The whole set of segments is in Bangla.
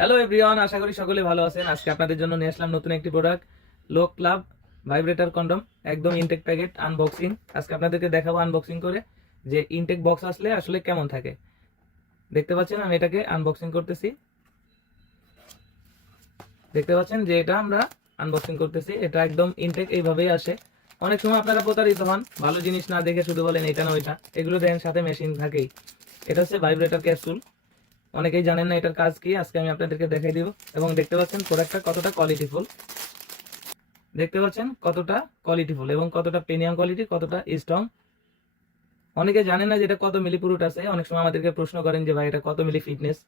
হ্যালো এভরিওয়ান আশা করি সকলে ভালো আছেন। আজকে আপনাদের জন্য নিয়ে আসলাম নতুন একটি product low club vibrator condom একদম ইনটেক প্যাকেট আনবক্সিং আজকে আপনাদেরকে দেখাবো আনবক্সিং করে যে ইনটেক বক্স আসলে আসলে কেমন থাকে। দেখতে পাচ্ছেন, আমি এটাকে আনবক্সিং করতেছি। দেখতে পাচ্ছেন যে এটা আমরা আনবক্সিং করতেছি। এটা একদম ইনটেক এইভাবেই আসে। অনেক সময় আপনারা প্রতারিত হন, ভালো জিনিস না দেখে শুধু বলেন, এটা না ওইটা এগুলো দেখেন, সাথে মেশিন থাকেই। এটা হচ্ছে ভাইব্রেটার ক্যাপসুল অনেকেই জানেন না এটার কাজ কি, আজকে আমি আপনাদেরকে দেখাই দিব। এবং দেখতে পাচ্ছেন প্রোডাক্টটা কতটা কোয়ালিটিফুল দেখতে পাচ্ছেন কতটা কোয়ালিটিফুল এবং কতটা প্রিমিয়াম কোয়ালিটি কতটা স্ট্রং অনেকে জানেন না যে এটা কত মিলি পুরুট আছে। অনেক সময় আমাদেরকে প্রশ্ন করেন যে ভাই, এটা কত মিলি ফিটনেস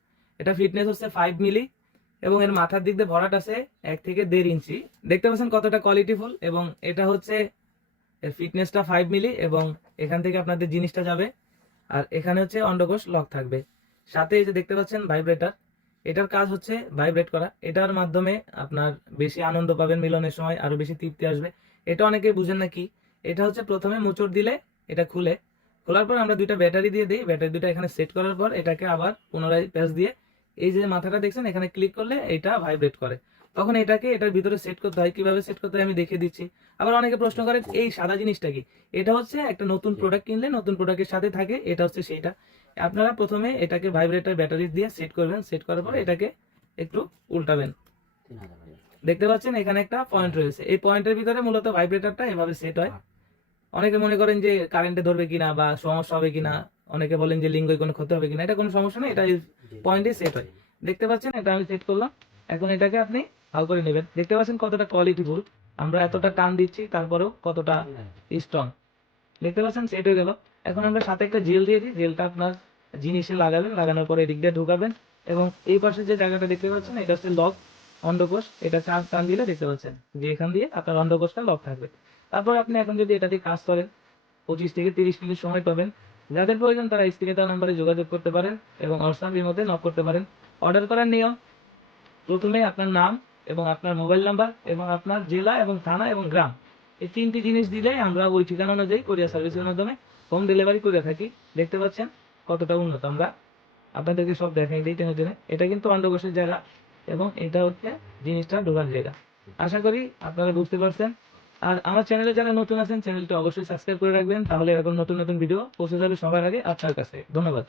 এটা ফিটনেস হচ্ছে ফাইভ মিলি এবং এর মাথার দিক দিয়ে ভরাট আছে এক থেকে দেড় ইঞ্চি। দেখতে পাচ্ছেন কতটা কোয়ালিটিফুল এবং এটা হচ্ছে এর ফিটনেসটা ফাইভ মিলি এবং এখান থেকে আপনাদের জিনিসটা যাবে। আর এখানে হচ্ছে অন্ডকোষ লক থাকবে। সাথে এই যে দেখতে পাচ্ছেন ভাইব্রেটার এটার কাজ হচ্ছে ভাইব্রেট করা। এটার মাধ্যমে আপনার বেশি আনন্দ পাবেন, মিলনের সময় আরও বেশি তৃপ্তি আসবে। এটা অনেকে বুঝেন না কি? এটা হচ্ছে প্রথমে মুচড় দিলে এটা খুলে। খোলার পর আমরা দুইটা ব্যাটারি দিয়ে দিই। ব্যাটারি দুটো এখানে সেট করার পর এটাকে আবার পুনরায় প্যাচ দিয়ে এই যে মাথাটা দেখছেন, এখানে ক্লিক করলে এটা ভাইব্রেট করে। তখন এটাকে এটার ভিতরে সেট করতে হয়। কীভাবে সেট করতে হয় আমি দেখিয়ে দিচ্ছি। আবার অনেকে প্রশ্ন করে এই সাদা জিনিসটা কি? এটা হচ্ছে একটা নতুন প্রোডাক্ট কিনলে নতুন প্রোডাক্টের সাথে থাকে, এটা হচ্ছে সেইটা। আপনারা প্রথমে এটাকে ভাইব্রেটর ব্যাটারি দিয়ে সেট করবেন। সেট করার পর এটাকে একটু উল্টাবেন। দেখতে পাচ্ছেন এখানে একটা পয়েন্ট রয়েছে। এই পয়েন্টের ভিতরে মূলত ভাইব্রেটারটা এভাবে সেট হয়। অনেকে মনে করেন যে কারেন্টে ধরবে কিনা বা সমস্যা হবে কিনা। অনেকে বলেন যে লিঙ্গই কোনো ক্ষতি হবে কিনা। এটা কোনো সমস্যা নেই এটা পয়েন্টে সেট হয়। দেখতে পাচ্ছেন এটা আমি সেট করলাম। এখন এটাকে আপনি ভালো করে নেবেন। দেখতে পাচ্ছেন কতটা কোয়ালিটি কোয়ালিটিফুল আমরা এতটা টান দিচ্ছি তারপরেও কতটা স্ট্রং দেখতে পাচ্ছেন সেট হয়ে গেল। এখন আমরা সাথে একটা জেল দিয়েছি জেলটা আপনার জিনিসে লাগাবেন, লাগানোর পরে এদিক দিয়ে ঢুকাবেন এবং এই পাশে যে জায়গাটা দেখতে পাচ্ছেন, এটা হচ্ছে লক অন্ডকোষ এটা চার টান দিলে দেখতে পাচ্ছেন যে এখান দিয়ে আপনার অন্ডকোষটা লক থাকবে। তারপর আপনি এখন যদি এটা দিয়ে কাজ করেন, পঁচিশ থেকে তিরিশ মিনিট সময় পাবেন। যাদের প্রয়োজন তারা স্ক্রিনে তার নাম্বারে যোগাযোগ করতে পারেন এবং হোয়াটসঅ্যাপের মধ্যে নক করতে পারেন। অর্ডার করার নিয়ম প্রথমে আপনার নাম এবং আপনার মোবাইল নাম্বার এবং আপনার জেলা এবং থানা এবং গ্রাম। এই তিনটি জিনিস দিলেই আমরা ওই ঠিকানা অনুযায়ী কোরিয়ার সার্ভিসের মাধ্যমে হোম ডেলিভারি করে থাকি। দেখতে পাচ্ছেন কতটা উন্নত আমরা। আপনাদেরকে সব দেখাই দিই টেনে টেনে। এটা কিন্তু অন্ধকোষের জায়গা এবং এটা হচ্ছে জিনিসটা ঢোকার জায়গা। আশা করি আপনারা বুঝতে পারছেন। আর আমার চ্যানেলে যারা নতুন আছেন চ্যানেলটা অবশ্যই সাবস্ক্রাইব করে রাখবেন। তাহলে এরকম নতুন নতুন ভিডিও পৌঁছে যাবে সবার আগে আপনার কাছে। ধন্যবাদ।